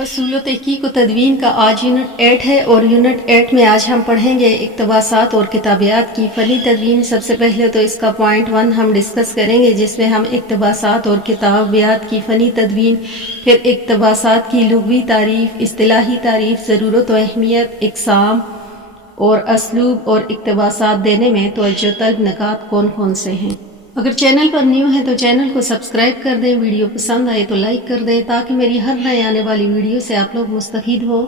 اصول و تحقیق و تدوین کا آج یونٹ 8 ہے اور یونٹ 8 میں آج ہم پڑھیں گے اقتباسات اور کتابیات کی فنی تدوین۔ سب سے پہلے تو اس کا پوائنٹ 1 ہم ڈسکس کریں گے، جس میں ہم اقتباسات اور کتابیات کی فنی تدوین، پھر اقتباسات کی لغوی تعریف، اصطلاحی تعریف، ضرورت و اہمیت، اقسام اور اسلوب، اور اقتباسات دینے میں توجہ طلب نکات کون کون سے ہیں۔ اگر چینل پر نیو ہیں تو چینل کو سبسکرائب کر دیں، ویڈیو پسند آئے تو لائک کر دیں تاکہ میری ہر نئے آنے والی ویڈیو سے آپ لوگ مستفید ہو۔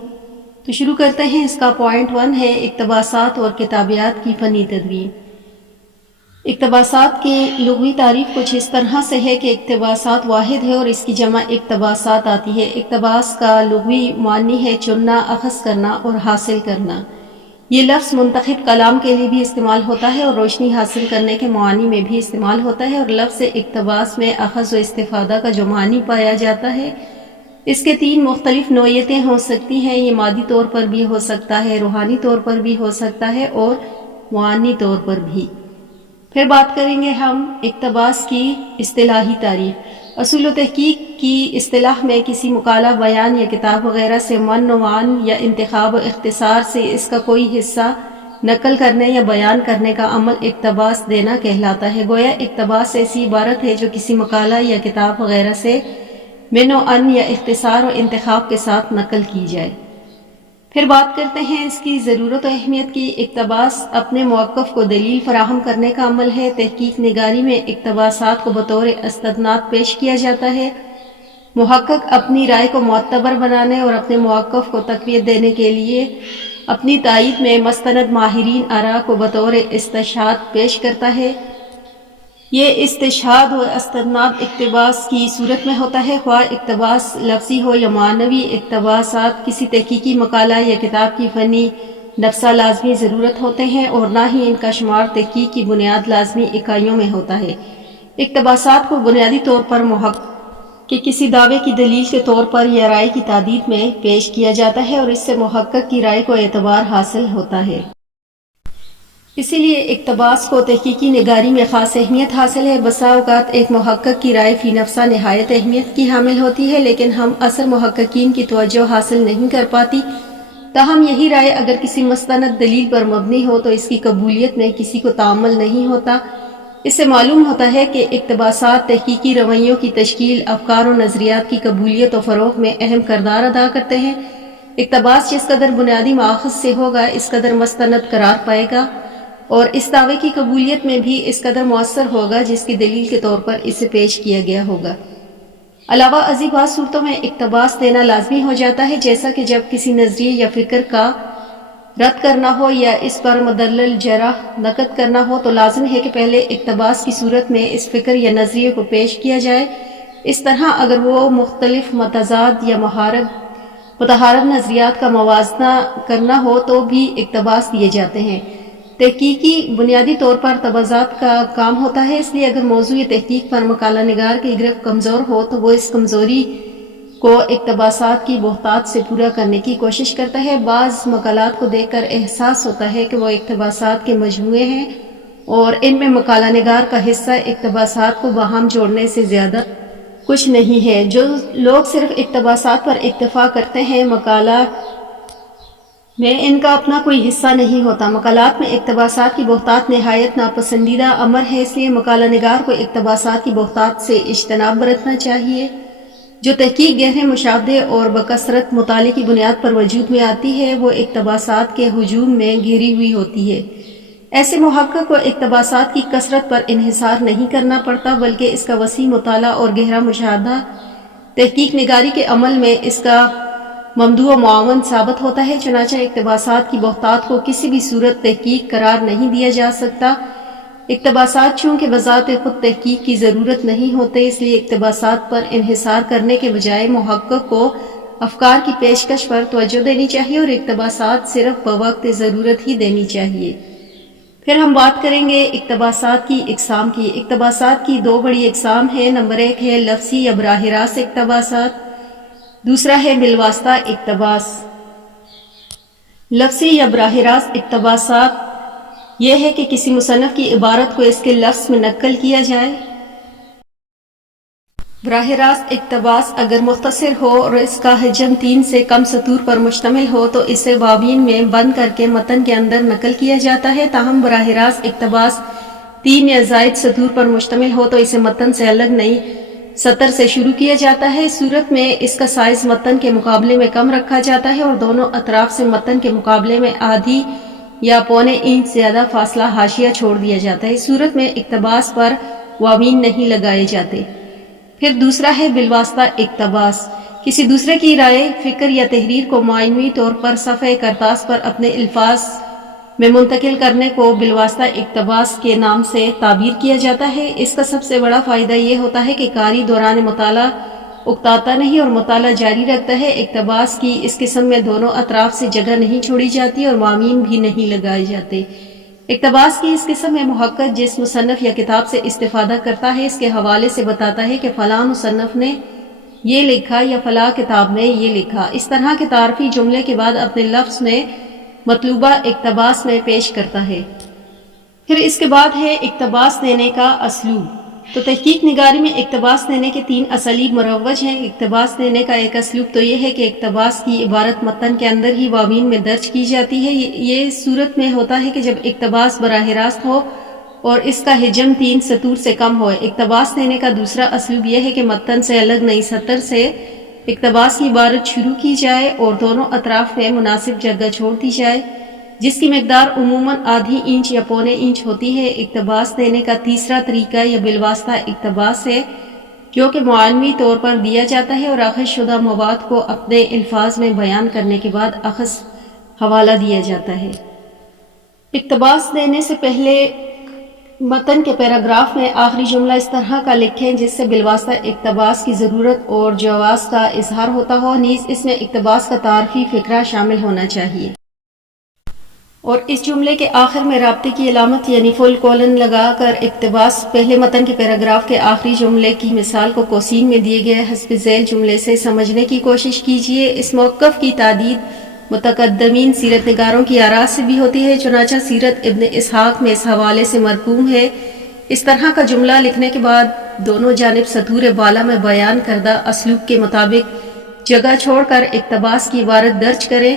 تو شروع کرتے ہیں۔ اس کا پوائنٹ 1 ہے اقتباسات اور کتابیات کی فنی تدوین۔ اقتباسات کی لغوی تعریف کچھ اس طرح سے ہے کہ اقتباسات واحد ہے اور اس کی جمع اقتباسات آتی ہے۔ اقتباس کا لغوی معنی ہے چننا، اخذ کرنا اور حاصل کرنا۔ یہ لفظ منتخب کلام کے لیے بھی استعمال ہوتا ہے اور روشنی حاصل کرنے کے معانی میں بھی استعمال ہوتا ہے، اور لفظ اقتباس میں اخذ و استفادہ کا جو معنی پایا جاتا ہے، اس کے 3 مختلف نوعیتیں ہو سکتی ہیں۔ یہ مادی طور پر بھی ہو سکتا ہے، روحانی طور پر بھی ہو سکتا ہے اور معنی طور پر بھی۔ پھر بات کریں گے ہم اقتباس کی اصطلاحی تعریف۔ اصول و تحقیق کی اصطلاح میں کسی مقالہ، بیان یا کتاب وغیرہ سے عنوان یا انتخاب و اختصار سے اس کا کوئی حصہ نقل کرنے یا بیان کرنے کا عمل اقتباس دینا کہلاتا ہے۔ گویا اقتباس ایسی عبارت ہے جو کسی مقالہ یا کتاب وغیرہ سے عنوان یا اختصار و انتخاب کے ساتھ نقل کی جائے۔ پھر بات کرتے ہیں اس کی ضرورت و اہمیت کی۔ اقتباس اپنے موقف کو دلیل فراہم کرنے کا عمل ہے۔ تحقیق نگاری میں اقتباسات کو بطور استدناد پیش کیا جاتا ہے۔ محقق اپنی رائے کو معتبر بنانے اور اپنے موقف کو تقویت دینے کے لیے اپنی تائید میں مستند ماہرین آراء کو بطور استشہاد پیش کرتا ہے۔ یہ استشہاد و استدناد اقتباس کی صورت میں ہوتا ہے، خواہ اقتباس لفظی ہو یا معنوی۔ اقتباسات کسی تحقیقی مقالہ یا کتاب کی فنی نفسہ لازمی ضرورت ہوتے ہیں اور نہ ہی ان کا شمار تحقیق کی بنیاد لازمی اکائیوں میں ہوتا ہے۔ اقتباسات کو بنیادی طور پر محقق کہ کسی دعوے کی دلیل کے طور پر یا رائے کی تائید میں پیش کیا جاتا ہے اور اس سے محقق کی رائے کو اعتبار حاصل ہوتا ہے۔ اسی لیے اقتباس کو تحقیقی نگاری میں خاص اہمیت حاصل ہے۔ بسا اوقات ایک محقق کی رائے فی نفسہ نہایت اہمیت کی حامل ہوتی ہے، لیکن ہم اثر محققین کی توجہ حاصل نہیں کر پاتی۔ تاہم یہی رائے اگر کسی مستند دلیل پر مبنی ہو تو اس کی قبولیت میں کسی کو تأمل نہیں ہوتا۔ اس سے معلوم ہوتا ہے کہ اقتباسات تحقیقی رویوں کی تشکیل، افکار و نظریات کی قبولیت و فروغ میں اہم کردار ادا کرتے ہیں۔ اقتباس جس قدر بنیادی ماخذ سے ہوگا اس قدر مستند قرار پائے گا، اور اس دعوے کی قبولیت میں بھی اس قدر مؤثر ہوگا جس کی دلیل کے طور پر اسے پیش کیا گیا ہوگا۔ علاوہ ازیں بعض صورتوں میں اقتباس دینا لازمی ہو جاتا ہے، جیسا کہ جب کسی نظریے یا فکر کا رد کرنا ہو یا اس پر مدلل جرح نقد کرنا ہو تو لازم ہے کہ پہلے اقتباس کی صورت میں اس فکر یا نظریے کو پیش کیا جائے۔ اس طرح اگر وہ مختلف متضاد یا متحارب نظریات کا موازنہ کرنا ہو تو بھی اقتباس دیے جاتے ہیں۔ تحقیقی بنیادی طور پر تضاد کا کام ہوتا ہے، اس لیے اگر موضوع تحقیق پر مقالہ نگار کی گرفت کمزور ہو تو وہ اس کمزوری کو اقتباسات کی بہتات سے پورا کرنے کی کوشش کرتا ہے۔ بعض مقالات کو دیکھ کر احساس ہوتا ہے کہ وہ اقتباسات کے مجموعے ہیں اور ان میں مقالہ نگار کا حصہ اقتباسات کو باہم جوڑنے سے زیادہ کچھ نہیں ہے۔ جو لوگ صرف اقتباسات پر اکتفا کرتے ہیں، مقالہ میں ان کا اپنا کوئی حصہ نہیں ہوتا۔ مقالات میں اقتباسات کی بہتات نہایت ناپسندیدہ امر ہے، اس لیے مقالہ نگار کو اقتباسات کی بہتات سے اجتناب برتنا چاہیے۔ جو تحقیق گہرے مشاہدے اور بکثرت مطالعے کی بنیاد پر وجود میں آتی ہے وہ اقتباسات کے ہجوم میں گھری ہوئی ہوتی ہے۔ ایسے محقق کو اقتباسات کی کثرت پر انحصار نہیں کرنا پڑتا، بلکہ اس کا وسیع مطالعہ اور گہرا مشاہدہ تحقیق نگاری کے عمل میں اس کا ممدوح و معاون ثابت ہوتا ہے۔ چنانچہ اقتباسات کی بہتات کو کسی بھی صورت تحقیق قرار نہیں دیا جا سکتا۔ اقتباسات چونکہ بذات خود تحقیق کی ضرورت نہیں ہوتے، اس لیے اقتباسات پر انحصار کرنے کے بجائے محقق کو افکار کی پیشکش پر توجہ دینی چاہیے اور اقتباسات صرف بوقت ضرورت ہی دینی چاہیے۔ پھر ہم بات کریں گے اقتباسات کی اقسام کی۔ اقتباسات کی 2 بڑی اقسام ہیں۔ نمبر 1 ہے لفظی یا براہ راست اقتباسات، دوسرا ہے بالواسطہ اقتباس۔ لفظی یا براہ راست اقتباسات یہ ہے کہ کسی مصنف کی عبارت کو اس کے لفظ میں نقل کیا جائے براہ راست اقتباس اگر مختصر ہو اور اس کا حجم 3 سے کم سطور پر مشتمل ہو تو اسے واوین میں بند کر کے متن کے اندر نقل کیا جاتا ہے، تاہم براہ راست اقتباس 3 یا زائد سطور پر مشتمل ہو تو اسے متن سے الگ نئی سطر سے شروع کیا جاتا ہے۔ اس صورت میں اس کا سائز متن کے مقابلے میں کم رکھا جاتا ہے اور دونوں اطراف سے متن کے مقابلے میں آدھی یا پونے انچ زیادہ فاصلہ حاشیہ چھوڑ دیا جاتا ہے۔ اس صورت میں اقتباس پر واوین نہیں لگائے جاتے۔ پھر دوسرا ہے بالواسطہ اقتباس، کسی دوسرے کی رائے، فکر یا تحریر کو معنوی طور پر صفحہ کرتاس پر اپنے الفاظ میں منتقل کرنے کو بالواسطہ اقتباس کے نام سے تعبیر کیا جاتا ہے۔ اس کا سب سے بڑا فائدہ یہ ہوتا ہے کہ قاری دوران مطالعہ اکتاتا نہیں اور مطالعہ جاری رکھتا ہے۔ اقتباس کی اس قسم میں دونوں اطراف سے جگہ نہیں چھوڑی جاتی اور واوین بھی نہیں لگائے جاتے۔ اقتباس کی اس قسم میں محقق جس مصنف یا کتاب سے استفادہ کرتا ہے اس کے حوالے سے بتاتا ہے کہ فلاں مصنف نے یہ لکھا یا فلاں کتاب نے یہ لکھا، اس طرح کے تعارفی جملے کے بعد اپنے لفظ میں مطلوبہ اقتباس میں پیش کرتا ہے۔ پھر اس کے بعد ہے اقتباس دینے کا اسلوب۔ تو تحقیق نگاری میں اقتباس دینے کے 3 اسالیب مروج ہیں۔ اقتباس دینے کا ایک اسلوب تو یہ ہے کہ اقتباس کی عبارت متن کے اندر ہی واوین میں درج کی جاتی ہے۔ یہ صورت میں ہوتا ہے کہ جب اقتباس براہ راست ہو اور اس کا حجم 3 سطور سے کم ہو۔ اقتباس دینے کا دوسرا اسلوب یہ ہے کہ متن سے الگ نئی سطر سے اقتباس کی عبارت شروع کی جائے اور دونوں اطراف میں مناسب جگہ چھوڑ دی جائے، جس کی مقدار عموماً آدھی انچ یا پونے انچ ہوتی ہے۔ اقتباس دینے کا تیسرا طریقہ یا بالواسطہ اقتباس ہے، جو کہ معنوی طور پر دیا جاتا ہے اور اخذ شدہ مواد کو اپنے الفاظ میں بیان کرنے کے بعد اخذ حوالہ دیا جاتا ہے۔ اقتباس دینے سے پہلے متن کے پیراگراف میں آخری جملہ اس طرح کا لکھیں جس سے بالواسطہ اقتباس کی ضرورت اور جواز کا اظہار ہوتا ہو، نیز اس میں اقتباس کا تعارفی فقرہ شامل ہونا چاہیے، اور اس جملے کے آخر میں رابطے کی علامت یعنی فل کولن لگا کر اقتباس پہلے متن کے پیراگراف کے آخری جملے کی مثال کو کوسین میں دیے گئے حسب ذیل جملے سے سمجھنے کی کوشش کیجیے۔ اس موقف کی تعدید متقدمین سیرت نگاروں کی آراء سے بھی ہوتی ہے، چنانچہ سیرت ابن اسحاق میں اس حوالے سے مرقوم ہے، اس طرح کا جملہ لکھنے کے بعد دونوں جانب سطور بالا میں بیان کردہ اسلوب کے مطابق جگہ چھوڑ کر اقتباس کی عبارت درج کریں۔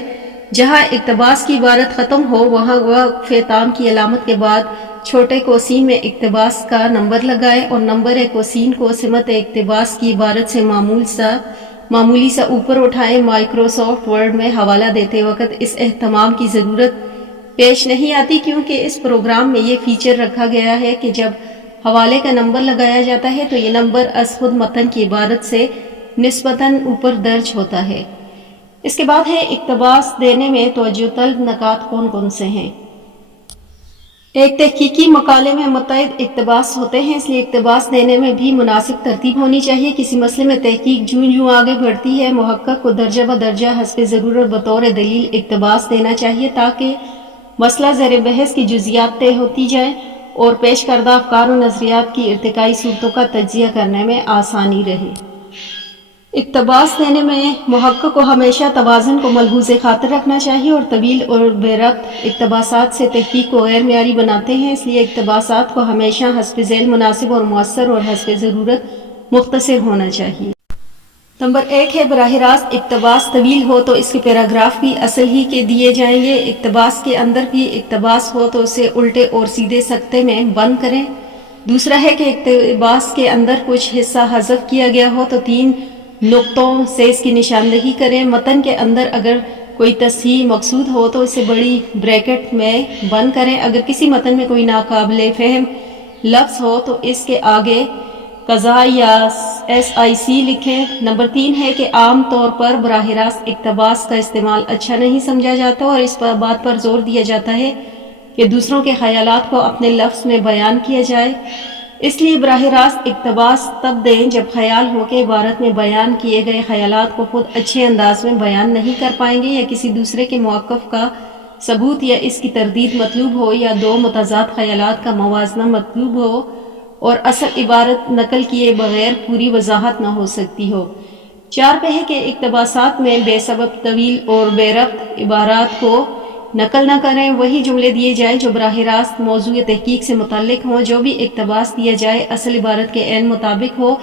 جہاں اقتباس کی عبارت ختم ہو وہاں وقف تام کی علامت کے بعد چھوٹے کوسین میں اقتباس کا نمبر لگائیں اور نمبر کوسین کو سمت اقتباس کی عبارت سے معمولی سا اوپر اٹھائیں۔ مائکروسافٹ ورڈ میں حوالہ دیتے وقت اس اہتمام کی ضرورت پیش نہیں آتی کیونکہ اس پروگرام میں یہ فیچر رکھا گیا ہے کہ جب حوالے کا نمبر لگایا جاتا ہے تو یہ نمبر از خود متن کی عبارت سے نسبتاً اوپر درج ہوتا ہے۔ اس کے بعد ہے اقتباس دینے میں توجہ طلب نکات کون کون سے ہیں۔ ایک تحقیقی مقالے میں متعدد اقتباس ہوتے ہیں، اس لیے اقتباس دینے میں بھی مناسب ترتیب ہونی چاہیے۔ کسی مسئلے میں تحقیق جوں آگے بڑھتی ہے محقق کو درجہ بدرجہ حسب ضرورت بطور دلیل اقتباس دینا چاہیے تاکہ مسئلہ زیر بحث کی جزیات طے ہوتی جائیں اور پیش کردہ افکار و نظریات کی ارتقائی صورتوں کا تجزیہ کرنے میں آسانی رہے۔ اقتباس دینے میں محقق کو ہمیشہ توازن کو ملحوظ خاطر رکھنا چاہیے اور طویل اور بے ربط اقتباسات سے تحقیق کو غیر معیاری بناتے ہیں، اس لیے اقتباسات کو ہمیشہ حسب ذیل مناسب اور مؤثر اور حسب ضرورت مختصر ہونا چاہیے۔ نمبر 1 ہے براہ راست اقتباس طویل ہو تو اس کے پیراگراف بھی اصل ہی کے دیے جائیں گے۔ اقتباس کے اندر بھی اقتباس ہو تو اسے الٹے اور سیدھے سکتے میں بند کریں۔ دوسرا ہے کہ اقتباس کے اندر کچھ حصہ حذف کیا گیا ہو تو 3 نقطوں سے اس کی نشاندہی کریں۔ متن کے اندر اگر کوئی تصحیح مقصود ہو تو اسے بڑی بریکٹ میں بند کریں۔ اگر کسی متن میں کوئی ناقابل فہم لفظ ہو تو اس کے آگے قضا یا SIC لکھیں۔ نمبر 3 ہے کہ عام طور پر براہ راست اقتباس کا استعمال اچھا نہیں سمجھا جاتا اور اس بات پر زور دیا جاتا ہے کہ دوسروں کے خیالات کو اپنے لفظ میں بیان کیا جائے، اس لیے براہ راست اقتباس تب دیں جب خیال ہو کہ عبارت میں بیان کیے گئے خیالات کو خود اچھے انداز میں بیان نہیں کر پائیں گے یا کسی دوسرے کے موقف کا ثبوت یا اس کی تردید مطلوب ہو یا 2 متضاد خیالات کا موازنہ مطلوب ہو اور اصل عبارت نقل کیے بغیر پوری وضاحت نہ ہو سکتی ہو۔ 4 پہ ہے کہ اقتباسات میں بے سبب طویل اور بے ربط عبارات کو نقل نہ کریں، وہی جملے دیے جائیں جو براہ راست موضوع تحقیق سے متعلق ہوں۔ جو بھی اقتباس دیا جائے اصل عبارت کے عین مطابق ہو،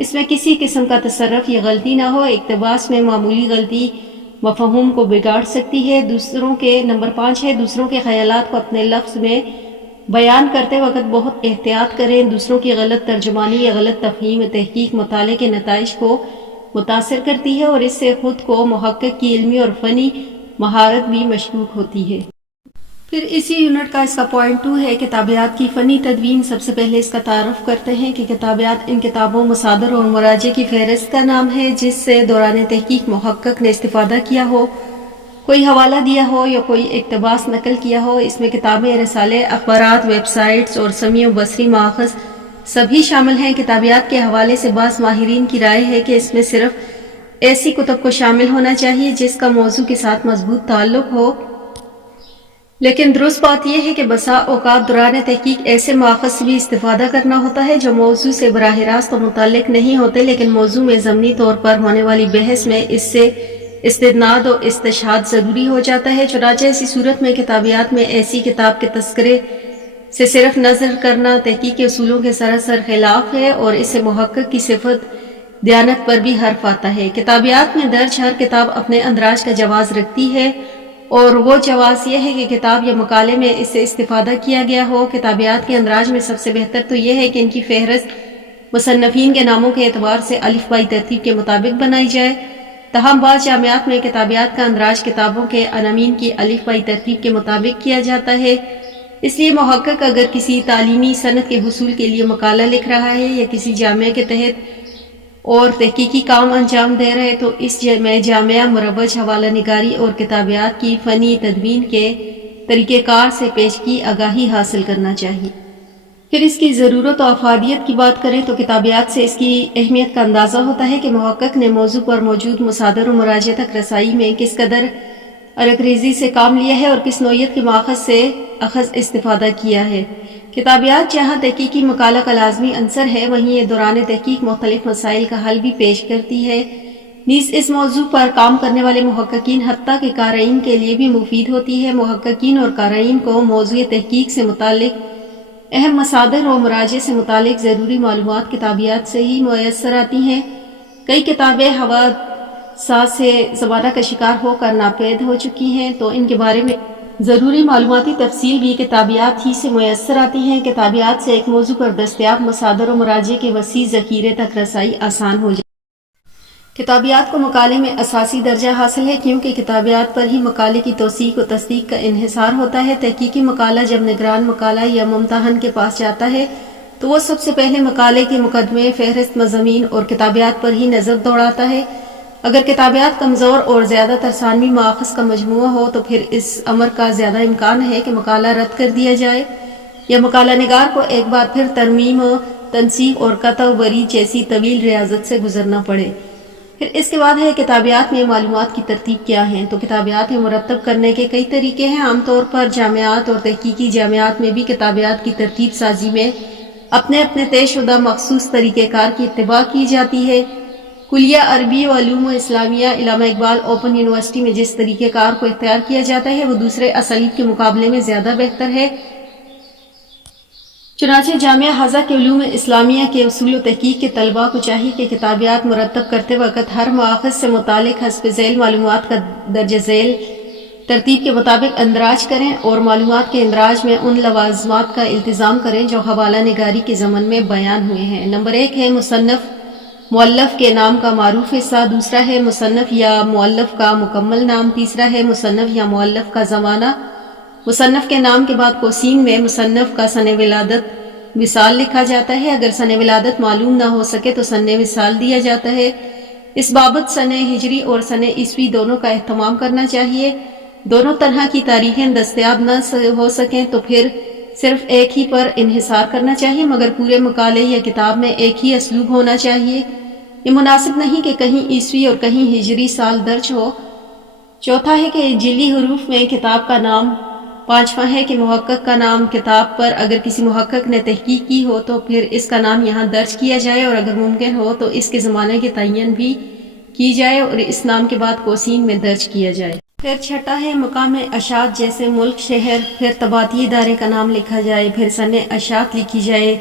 اس میں کسی قسم کا تصرف یا غلطی نہ ہو. اقتباس میں معمولی غلطی مفہوم کو بگاڑ سکتی ہے. نمبر 5 ہے دوسروں کے خیالات کو اپنے لفظ میں بیان کرتے وقت بہت احتیاط کریں. دوسروں کی غلط ترجمانی یا غلط تفہیم تحقیق مطالعے کے نتائج کو متاثر کرتی ہے اور اس سے خود کو محقق کی علمی اور فنی مہارت بھی مشکوک ہوتی ہے. پھر اسی یونٹ کا اس کا پوائنٹ 2 ہے کتابیات کی فنی تدوین. سب سے پہلے اس کا تعارف کرتے ہیں کہ کتابیات ان کتابوں مصادر اور مراجع کی فہرست کا نام ہے جس سے دوران تحقیق محقق نے استفادہ کیا ہو، کوئی حوالہ دیا ہو یا کوئی اقتباس نقل کیا ہو. اس میں کتابیں، رسالے، اخبارات، ویب سائٹس اور سمیع و بصری ماخذ سبھی شامل ہیں. کتابیات کے حوالے سے بعض ماہرین کی رائے ہے کہ اس میں صرف ایسی کتب کو شامل ہونا چاہیے جس کا موضوع کے ساتھ مضبوط تعلق ہو، لیکن درست بات یہ ہے کہ بسا اوقات دوران تحقیق ایسے ماخذ سے بھی استفادہ کرنا ہوتا ہے جو موضوع سے براہ راست متعلق نہیں ہوتے لیکن موضوع میں ضمنی طور پر ہونے والی بحث میں اس سے استناد و استشہاد ضروری ہو جاتا ہے. چنانچہ ایسی صورت میں کتابیات میں ایسی کتاب کے تذکرے سے صرف نظر کرنا تحقیق کے اصولوں کے سراسر خلاف ہے اور اس سے محقق کی صفت دیانت پر بھی حرف آتا ہے. کتابیات میں درج ہر کتاب اپنے اندراج کا جواز رکھتی ہے اور وہ جواز یہ ہے کہ کتاب یا مقالے میں اس سے استفادہ کیا گیا ہو. کتابیات کے اندراج میں سب سے بہتر تو یہ ہے کہ ان کی فہرست مصنفین کے ناموں کے اعتبار سے الف بائی ترتیب کے مطابق بنائی جائے. تاہم بعض جامعات میں کتابیات کا اندراج کتابوں کے عناوین کی الف بائی ترتیب کے مطابق کیا جاتا ہے. اس لیے محقق اگر کسی تعلیمی صنعت کے حصول کے لیے مقالہ لکھ رہا ہے یا کسی جامعہ کے تحت اور تحقیقی کام انجام دے رہے تو اس میں جامعہ مروج حوالہ نگاری اور کتابیات کی فنی تدوین کے طریقہ کار سے پیشگی آگاہی حاصل کرنا چاہیے. پھر اس کی ضرورت و افادیت کی بات کریں تو کتابیات سے اس کی اہمیت کا اندازہ ہوتا ہے کہ محقق نے موضوع پر موجود مصادر و مراجع تک رسائی میں کس قدر عرق سے کام لیا ہے اور کس نوعیت کے ماخذ سے اخذ استفادہ کیا ہے. کتابیات جہاں تحقیقی مقالہ کا لازمی عنصر ہے وہیں یہ دوران تحقیق مختلف مسائل کا حل بھی پیش کرتی ہے. نیز اس موضوع پر کام کرنے والے محققین حتیٰ کہ قارئین کے لیے بھی مفید ہوتی ہے. محققین اور قارئین کو موضوع تحقیق سے متعلق اہم مصادر و مراجع سے متعلق ضروری معلومات کتابیات سے ہی میسر آتی ہیں. کئی کتابیں حوادثات سے زمانہ کا شکار ہو کر ناپید ہو چکی ہیں تو ان کے بارے میں ضروری معلوماتی تفصیل بھی کتابیات ہی سے میسر آتی ہیں. کتابیات سے ایک موضوع پر دستیاب مصادر و مراجع کے وسیع ذخیرے تک رسائی آسان ہو جائے. کتابیات کو مقالے میں اساسی درجہ حاصل ہے کیونکہ کتابیات پر ہی مقالے کی توثیق و تصدیق کا انحصار ہوتا ہے. تحقیقی مقالہ جب نگران مقالہ یا ممتحن کے پاس جاتا ہے تو وہ سب سے پہلے مقالے کے مقدمے، فہرست مضامین اور کتابیات پر ہی نظر دوڑاتا ہے. اگر کتابیات کمزور اور زیادہ تر ثانوی ماخذ کا مجموعہ ہو تو پھر اس امر کا زیادہ امکان ہے کہ مقالہ رد کر دیا جائے یا مقالہ نگار کو ایک بار پھر ترمیم و تنسیق اور قطع و برید جیسی طویل ریاضت سے گزرنا پڑے. پھر اس کے بعد ہے کتابیات میں معلومات کی ترتیب کیا ہے. تو کتابیات میں مرتب کرنے کے کئی طریقے ہیں. عام طور پر جامعات اور تحقیقی جامعات میں بھی کتابیات کی ترتیب سازی میں اپنے طے شدہ مخصوص طریقہ کار کی اتباع کی جاتی ہے. کلیہ عربی و علوم اسلامیہ علامہ اقبال اوپن یونیورسٹی میں جس طریقہ کار کو اختیار کیا جاتا ہے وہ دوسرے اسالیب کے مقابلے میں زیادہ بہتر ہے. چنانچہ جامعہ حاضہ کے علوم اسلامیہ کے اصول و تحقیق کے طلباء کو چاہیے کہ کتابیات مرتب کرتے وقت ہر ماخذ سے متعلق حسب ذیل معلومات کا درجہ ذیل ترتیب کے مطابق اندراج کریں اور معلومات کے اندراج میں ان لوازمات کا التزام کریں جو حوالہ نگاری کے ضمن میں بیان ہوئے ہیں. نمبر 1 ہے مصنف مؤلف کے نام کا معروف حصہ. دوسرا ہے مصنف یا مؤلف کا مکمل نام. تیسرا ہے مصنف یا مؤلف کا زمانہ. مصنف کے نام کے بعد قوسین میں مصنف کا سن ولادت وصال لکھا جاتا ہے. اگر سن ولادت معلوم نہ ہو سکے تو سن وصال دیا جاتا ہے. اس بابت سن ہجری اور سن عیسوی دونوں کا اہتمام کرنا چاہیے. دونوں طرح کی تاریخیں دستیاب نہ ہو سکیں تو پھر صرف ایک ہی پر انحصار کرنا چاہیے مگر پورے مقالے یا کتاب میں ایک ہی اسلوب ہونا چاہیے. یہ مناسب نہیں کہ کہیں عیسوی اور کہیں ہجری سال درج ہو. چوتھا ہے کہ جلی حروف میں کتاب کا نام. پانچواں ہے کہ محقق کا نام. کتاب پر اگر کسی محقق نے تحقیق کی ہو تو پھر اس کا نام یہاں درج کیا جائے اور اگر ممکن ہو تو اس کے زمانے کے تعین بھی کی جائے اور اس نام کے بعد قوسین میں درج کیا جائے. پھر چھٹا ہے مقام اشاعت جیسے ملک، شہر. پھر طباعتی ادارے کا نام لکھا جائے. پھر سن اشاعت لکھی جائے.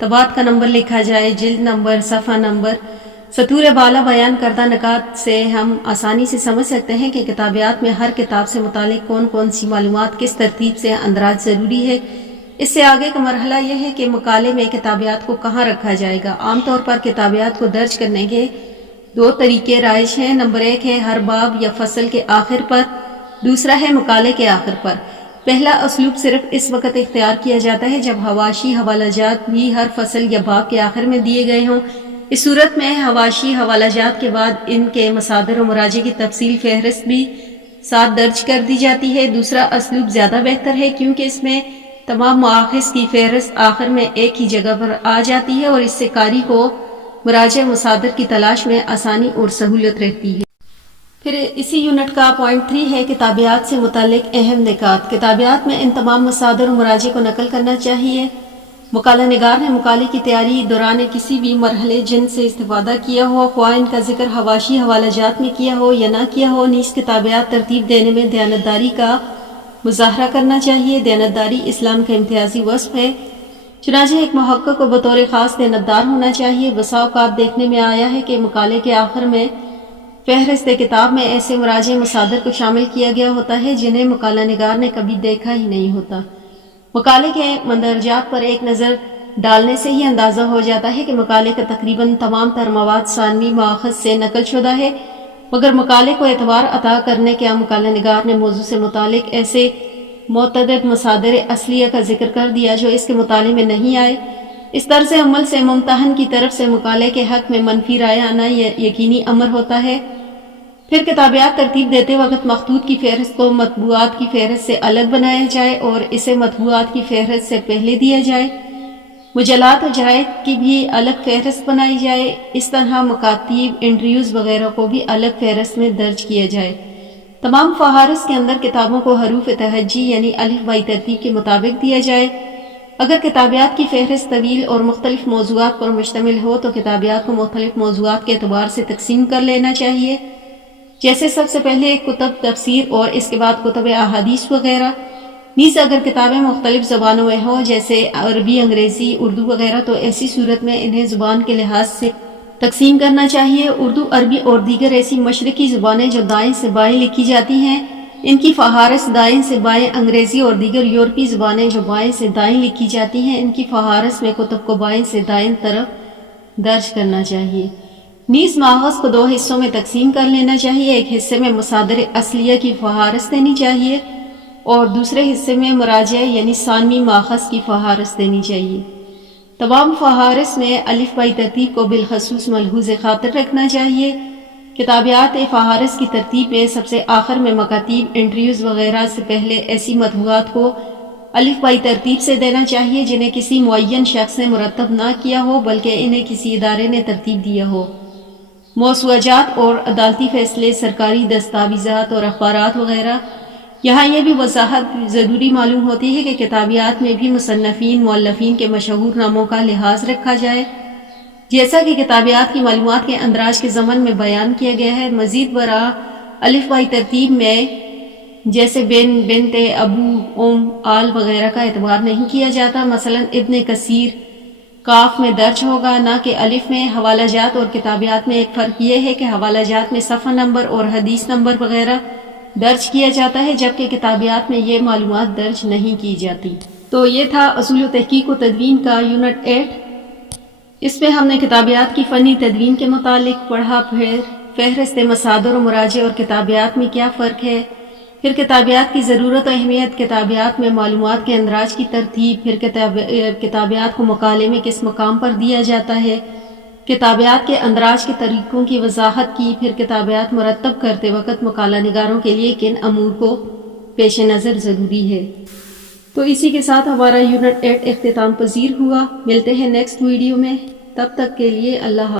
طبعات کا نمبر لکھا جائے، جلد نمبر، صفحہ نمبر۔ سطور بالا بیان کردہ نکات سے ہم آسانی سے سمجھ سکتے ہیں کہ کتابیات میں ہر کتاب سے متعلق کون کون سی معلومات کس ترتیب سے اندراج ضروری ہے۔ اس سے آگے کا مرحلہ یہ ہے کہ مقالے میں کتابیات کو کہاں رکھا جائے گا۔ عام طور پر کتابیات کو درج کرنے کے دو طریقے رائج ہیں۔ نمبر 1 ہے ہر باب یا فصل کے آخر پر، دوسرا ہے مقالے کے آخر پر۔ پہلا اسلوب صرف اس وقت اختیار کیا جاتا ہے جب حواشی حوالہ جات بھی ہر فصل یا باب کے آخر میں دیے گئے ہوں۔ اس صورت میں حواشی حوالہ جات کے بعد ان کے مصادر و مراجع کی تفصیل فہرست بھی ساتھ درج کر دی جاتی ہے۔ دوسرا اسلوب زیادہ بہتر ہے کیونکہ اس میں تمام مآخذ کی فہرست آخر میں ایک ہی جگہ پر آ جاتی ہے اور اس سے قاری کو مراجع مصادر کی تلاش میں آسانی اور سہولت رہتی ہے۔ پھر اسی یونٹ کا پوائنٹ 3 ہے کتابیات سے متعلق اہم نکات۔ کتابیات میں ان تمام مصادر و مراجع کو نقل کرنا چاہیے۔ مقالہ نگار نے مقالے کی تیاری دوران کسی بھی مرحلے جن سے استفادہ کیا ہو، خواہ ان کا ذکر حواشی حوالہ جات میں کیا ہو یا نہ کیا ہو، نیز کتابیات ترتیب دینے میں دیانتداری کا مظاہرہ کرنا چاہیے۔ دیانتداری اسلام کا امتیازی وصف ہے، چنانچہ ایک محقق کو بطور خاص دیانتدار ہونا چاہیے۔ بسا اوقات دیکھنے میں آیا ہے کہ مقالے کے آخر میں فہرست کتاب میں ایسے مراجع مصادر کو شامل کیا گیا ہوتا ہے جنہیں مقالہ نگار نے کبھی دیکھا ہی نہیں ہوتا۔ مقالے کے مندرجات پر ایک نظر ڈالنے سے ہی اندازہ ہو جاتا ہے کہ مقالے کا تقریباً تمام تر مواد ثانوی مآخذ سے نقل شدہ ہے، مگر مقالے کو اعتبار عطا کرنے کیا مقالہ نگار نے موضوع سے متعلق ایسے متعدد مصادر اصلیہ کا ذکر کر دیا جو اس کے مطالعے میں نہیں آئے۔ اس طرز عمل سے ممتحن کی طرف سے مقالے کے حق میں منفی رائے آنا یقینی امر ہوتا ہے۔ پھر کتابیات ترتیب دیتے وقت مخطوط کی فہرست کو مطبوعات کی فہرست سے الگ بنایا جائے اور اسے مطبوعات کی فہرست سے پہلے دیا جائے۔ مجلات و جرائد کی بھی الگ فہرست بنائی جائے۔ اس طرح مکاتیب، انٹرویوز وغیرہ کو بھی الگ فہرست میں درج کیا جائے۔ تمام فہارس کے اندر کتابوں کو حروف تہجی یعنی الف بائی ترتیب کے مطابق دیا جائے۔ اگر کتابیات کی فہرست طویل اور مختلف موضوعات پر مشتمل ہو تو کتابیات کو مختلف موضوعات کے اعتبار سے تقسیم کر لینا چاہیے، جیسے سب سے پہلے کتب تفسیر اور اس کے بعد کتب احادیث وغیرہ۔ نیز اگر کتابیں مختلف زبانوں میں ہوں جیسے عربی، انگریزی، اردو وغیرہ تو ایسی صورت میں انہیں زبان کے لحاظ سے تقسیم کرنا چاہیے۔ اردو، عربی اور دیگر ایسی مشرقی زبانیں جو دائیں سے بائیں لکھی جاتی ہیں ان کی فہارست دائیں سے بائیں، انگریزی اور دیگر یورپی زبانیں جو بائیں سے دائیں لکھی جاتی ہیں ان کی فہارست میں کتب کو بائیں سے دائیں طرف درج کرنا چاہیے۔ نیز ماخذ کو 2 حصوں میں تقسیم کر لینا چاہیے، ایک حصے میں مصادر اصلیہ کی فہارست دینی چاہیے اور دوسرے حصے میں مراجع یعنی ثانوی ماخذ کی فہارست دینی چاہیے۔ تمام فہارست میں الف بائی ترتیب کو بالخصوص ملحوظ خاطر رکھنا چاہیے۔ کتابیات فہارست کی ترتیب میں سب سے آخر میں مکاتیب، انٹرویوز وغیرہ سے پہلے ایسی مطبوعات کو الف بائی ترتیب سے دینا چاہیے جنہیں کسی معین شخص نے مرتب نہ کیا ہو بلکہ انہیں کسی ادارے نے ترتیب دیا ہو۔ موسوعات اور عدالتی فیصلے، سرکاری دستاویزات اور اخبارات وغیرہ۔ یہاں یہ بھی وضاحت ضروری معلوم ہوتی ہے کہ کتابیات میں بھی مصنفین، مؤلفین کے مشہور ناموں کا لحاظ رکھا جائے، جیسا کہ کتابیات کی معلومات کے اندراج کے ضمن میں بیان کیا گیا ہے۔ مزید برآں الف بائی ترتیب میں جیسے بن، بنت، ابو، ام، آل وغیرہ کا اعتبار نہیں کیا جاتا۔ مثلا ابن کثیر کاف میں درج ہوگا نہ کہ الف میں۔ حوالہ جات اور کتابیات میں ایک فرق یہ ہے کہ حوالہ جات میں صفحہ نمبر اور حدیث نمبر وغیرہ درج کیا جاتا ہے جبکہ کتابیات میں یہ معلومات درج نہیں کی جاتی۔ تو یہ تھا اصول و تحقیق و تدوین کا یونٹ 8۔ اس میں ہم نے کتابیات کی فنی تدوین کے متعلق پڑھا، پھر فہرست مصادر و مراجع اور کتابیات میں کیا فرق ہے، پھر کتابیات کی ضرورت و اہمیت، کتابیات میں معلومات کے اندراج کی ترتیب، پھر کتابیات کو مقالے میں کس مقام پر دیا جاتا ہے، کتابیات کے اندراج کے طریقوں کی وضاحت کی، پھر کتابیات مرتب کرتے وقت مقالہ نگاروں کے لیے کن امور کو پیش نظر ضروری ہے۔ تو اسی کے ساتھ ہمارا یونٹ 8 اختتام پذیر ہوا۔ ملتے ہیں نیکسٹ ویڈیو میں، تب تک کے لیے اللہ حافظ۔